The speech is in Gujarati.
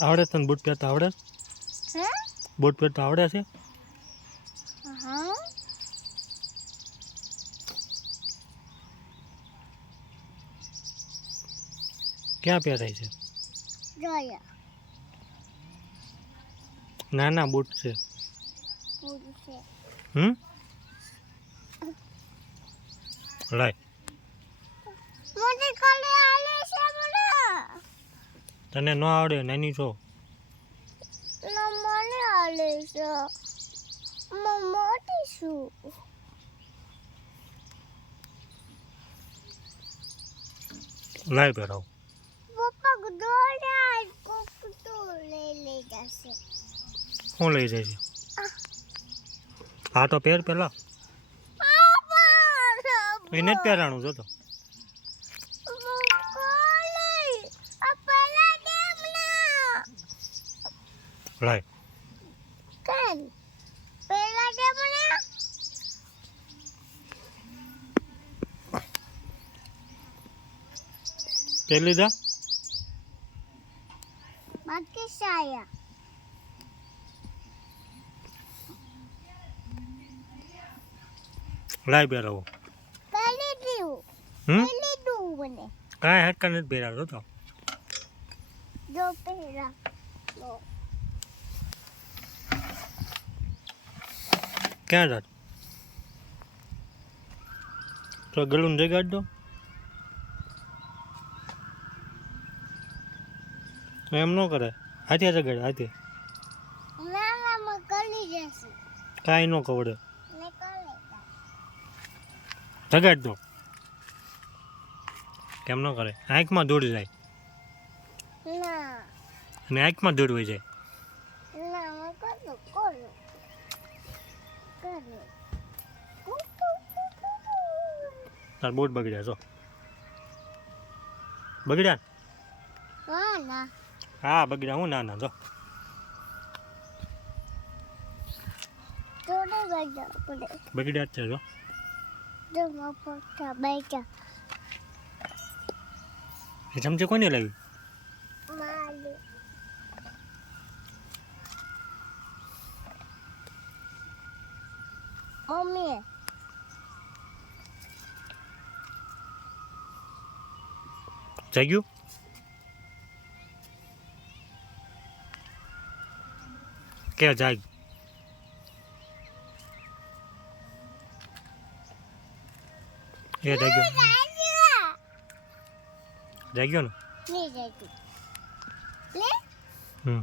આવડે તને બૂટ પહેરતા આવડે? બૂટ પહેરતા આવડે છે? ક્યાં પહેરાય છે? ના નાના બૂટ છે. છે. હમ? લાય મને કાલે આલે છે મને તને ન આવડે નાની છો. મને આવડે છે. હું મોટી છું. લાઈ પહેરાવ પપ્પા દોડ્યા કોક તો લઈ લઈ જશે. શું લઈ છે હા તો પહેર પેલા એને જ પહેરાણું જો તો. લાય પહેર લીધા બાકી સાયા લાય પહેરાવો પહેલી દીવું પહેલી દઉં મને કાંઈ હાટકા નથી બેરાવતો તો જો પહેલા ક્યાં જાત? તો ગળું જગાડ દો. એમ ન કરે. હાથે જગાડ હાથે. કાંઈ ન કવડે જગાડ દો. કેમ ન કરે. આંખમાં દૂર જાય અને આંખમાં દૂર હોય જાય કરું તાર બોટ બગડ્યા છો. બગડ્યા હા હા બગડ્યા હું? ના ના જો. બગડ્યા જ છે જો. ચમચી કોને લાવી? મમ્મી. જાગ્યું કે જાગ એ જાગ્યો જાગ્યો ને? લે. હમ.